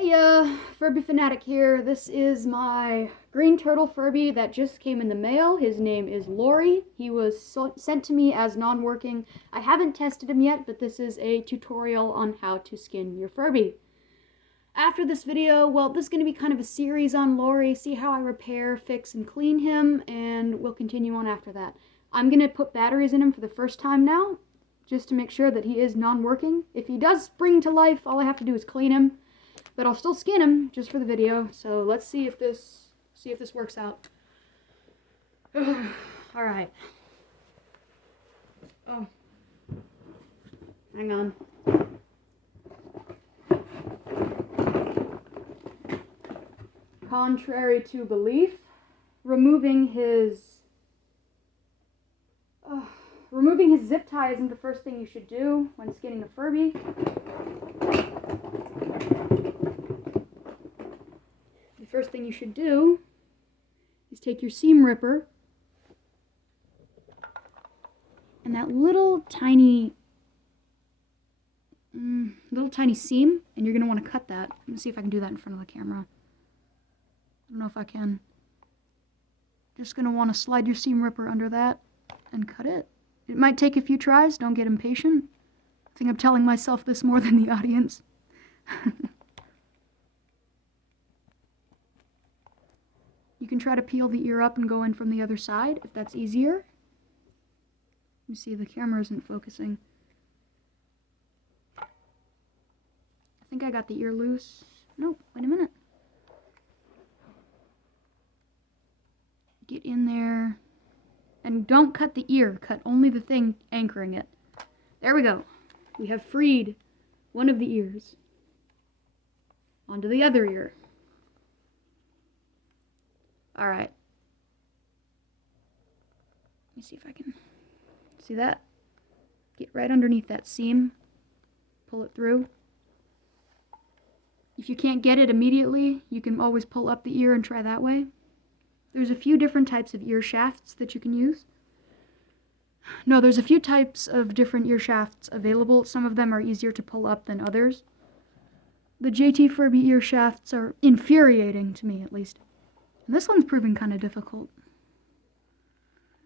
Hey, Furby Fanatic here. This is my green turtle Furby that just came in the mail. His name is Lori. He was sent to me as non-working. I haven't tested him yet, but this is a tutorial on how to skin your Furby. After this video, well, this is going to be kind of a series on Lori, see how I repair, fix, and clean him, and we'll continue on after that. I'm going to put batteries in him for the first time now, just to make sure that he is non-working. If he does spring to life, all I have to do is clean him. But I'll still skin him just for the video. So let's see if this works out. All right. Oh, hang on. Contrary to belief, removing his zip tie isn't the first thing you should do when skinning a Furby. The first thing you should do is take your seam ripper and that little tiny seam, and you're going to want to cut that. Let me see if I can do that in front of the camera. I don't know if I can. Just going to want to slide your seam ripper under that and cut it. It might take a few tries. Don't get impatient. I think I'm telling myself this more than the audience. You can try to peel the ear up and go in from the other side if that's easier. Let me see, the camera isn't focusing. I think I got the ear loose. Nope, wait a minute. Get in there. And don't cut the ear, cut only the thing anchoring it. There we go. We have freed one of the ears. Onto the other ear. Alright. Let me see if I can see that. Get right underneath that seam. Pull it through. If you can't get it immediately, you can always pull up the ear and try that way. There's a few different types of ear shafts that you can use. No, there's a few types of different ear shafts available. Some of them are easier to pull up than others. The JT Furby ear shafts are infuriating to me, at least. And this one's proving kind of difficult.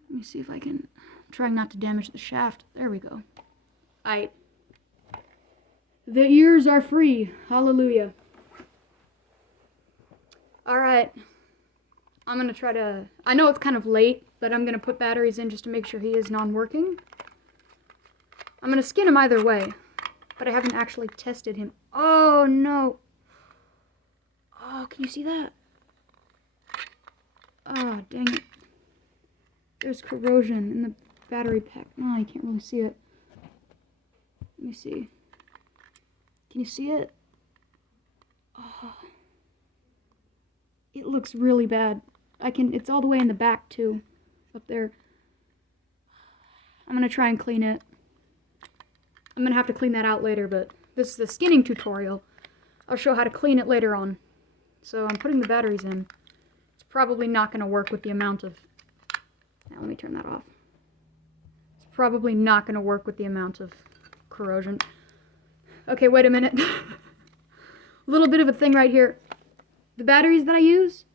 Let me see if I can... I'm trying not to damage the shaft. There we go. Alright. The ears are free. Hallelujah. Alright. I'm going to try to... I know it's kind of late, but I'm going to put batteries in just to make sure he is non-working. I'm going to skin him either way, but I haven't actually tested him. Oh, no. Oh, can you see that? Oh, dang it. There's corrosion in the battery pack. Oh, you can't really see it. Let me see. Can you see it? Oh. It looks really bad. It's all the way in the back, too. Up there. I'm going to try and clean it. I'm going to have to clean that out later, but this is the skinning tutorial. I'll show how to clean it later on. So I'm putting the batteries in. It's probably not going to work with the amount of... Now, let me turn that off. It's probably not going to work with the amount of corrosion. Okay, wait a minute. A little bit of a thing right here. The batteries that I use,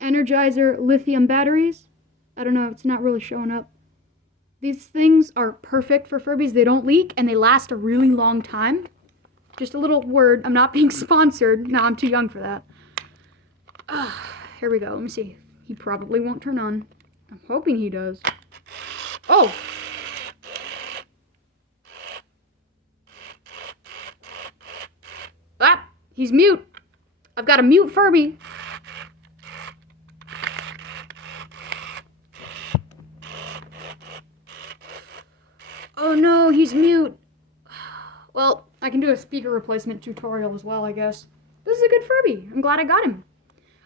Energizer lithium batteries. I don't know, it's not really showing up. These things are perfect for Furbies. They don't leak and they last a really long time. Just a little word, I'm not being sponsored. No, I'm too young for that. Here we go, let me see. He probably won't turn on. I'm hoping he does. Oh! Ah! He's mute! I've got a mute Furby. Oh no, he's mute. Well, I can do a speaker replacement tutorial as well, I guess. This is a good Furby. I'm glad I got him.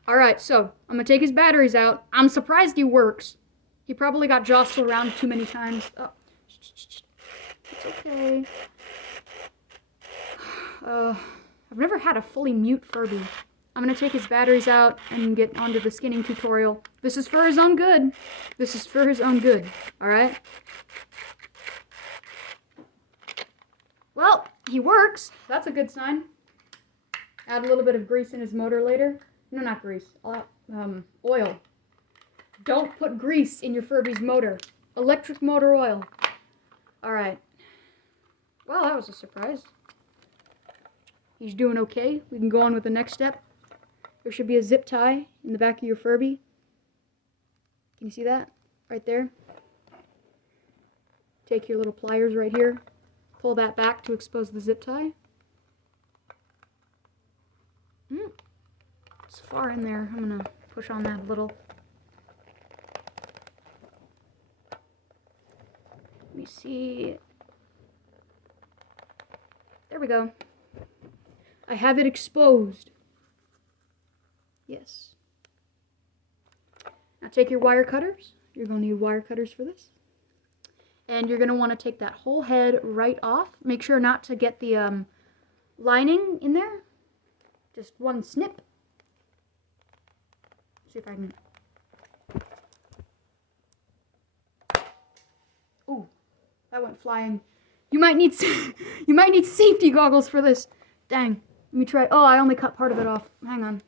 Alright, so I'm going to take his batteries out. I'm surprised he works. He probably got jostled around too many times. Oh, it's okay. I've never had a fully mute Furby. I'm going to take his batteries out and get onto the skinning tutorial. This is for his own good. This is for his own good. Alright? Well, he works. That's a good sign. Add a little bit of grease in his motor later. No, not grease. Oil. Don't put grease in your Furby's motor. Electric motor oil. Alright. Well, that was a surprise. He's doing okay. We can go on with the next step. There should be a zip tie in the back of your Furby. Can you see that? Right there. Take your little pliers right here. Pull that back to expose the zip tie. It's far in there. I'm going to push on that a little. Let me see. There we go. I have it exposed. Yes. Now take your wire cutters. You're going to need wire cutters for this. And you're going to want to take that whole head right off. Make sure not to get the lining in there. Just one snip. See if I can. Ooh, that went flying. You might need safety goggles for this. Dang. Let me try. Oh, I only cut part of it off. Hang on.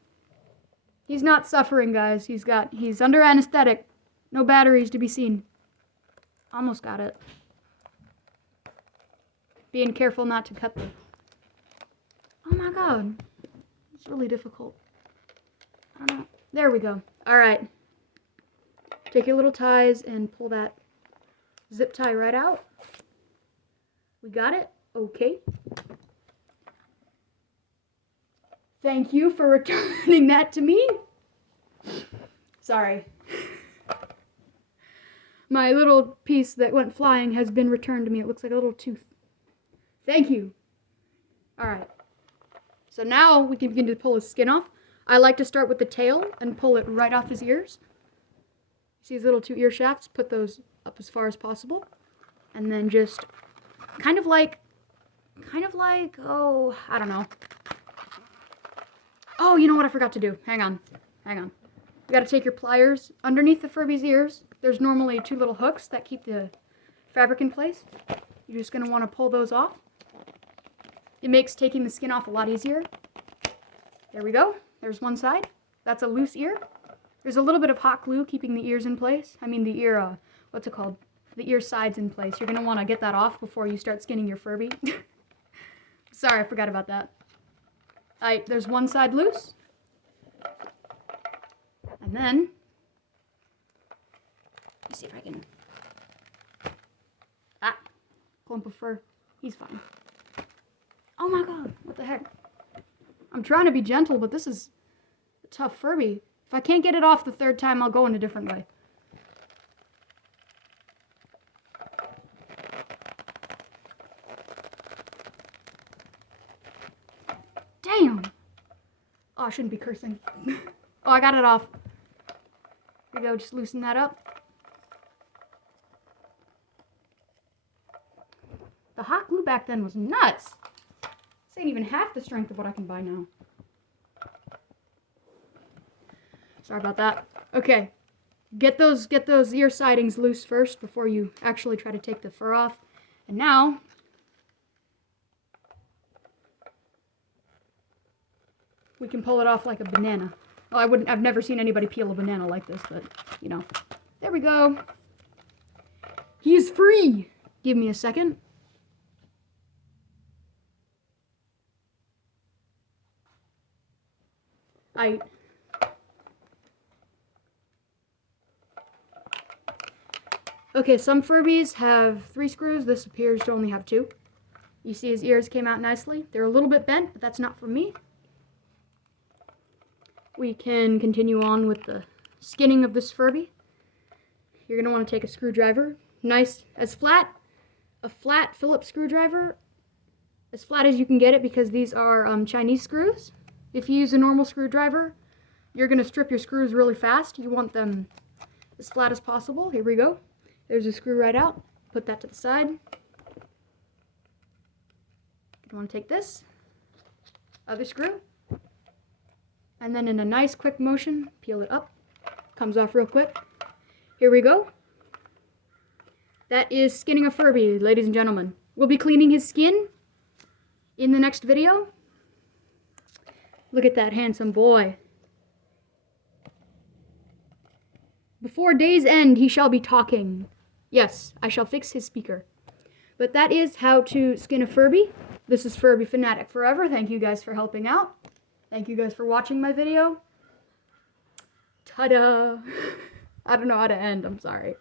He's not suffering, guys. He's under anesthetic. No batteries to be seen. Almost got it. Being careful not to cut them. Oh my god. It's really difficult. I don't know. There we go. Alright. Take your little ties and pull that zip tie right out. We got it? Okay. Thank you for returning that to me. Sorry. My little piece that went flying has been returned to me. It looks like a little tooth. Thank you. Alright. So now we can begin to pull his skin off. I like to start with the tail and pull it right off his ears. See his little two ear shafts? Put those up as far as possible. And then just kind of like, oh, I don't know. Oh, you know what I forgot to do? Hang on. You gotta take your pliers underneath the Furby's ears. There's normally two little hooks that keep the fabric in place. You're just gonna want to pull those off. It makes taking the skin off a lot easier. There we go. There's one side. That's a loose ear. There's a little bit of hot glue keeping the ears in place. I mean the ear, what's it called? The ear sides in place. You're gonna want to get that off before you start skinning your Furby. Sorry, I forgot about that. Alright, there's one side loose. And then, let's see if I can. Ah, clump of fur. He's fine. Oh my god, what the heck? I'm trying to be gentle, but this is a tough Furby. If I can't get it off the third time, I'll go in a different way. Damn! Oh, I shouldn't be cursing. Oh, I got it off. There we go, just loosen that up. The hot glue back then was nuts. This ain't even half the strength of what I can buy now. Sorry about that. Okay. Get those ear sidings loose first before you actually try to take the fur off. And now, we can pull it off like a banana. Well, I've never seen anybody peel a banana like this, but, you know. There we go. He is free. Give me a second. Okay, some Furbies have 3 screws. This appears to only have 2. You see his ears came out nicely. They're a little bit bent, but that's not for me. We can continue on with the skinning of this Furby. You're going to want to take a screwdriver. Nice, a flat Phillips screwdriver. As flat as you can get it because these are Chinese screws. If you use a normal screwdriver, you're going to strip your screws really fast. You want them as flat as possible. Here we go. There's a screw right out. Put that to the side. You want to take this other screw, and then in a nice quick motion, peel it up. Comes off real quick. Here we go. That is skinning a Furby, ladies and gentlemen. We'll be cleaning his skin in the next video. Look at that handsome boy. Before day's end, he shall be talking. Yes, I shall fix his speaker. But that is how to skin a Furby. This is Furby Fanatic Forever. Thank you guys for helping out. Thank you guys for watching my video. Ta-da! I don't know how to end, I'm sorry.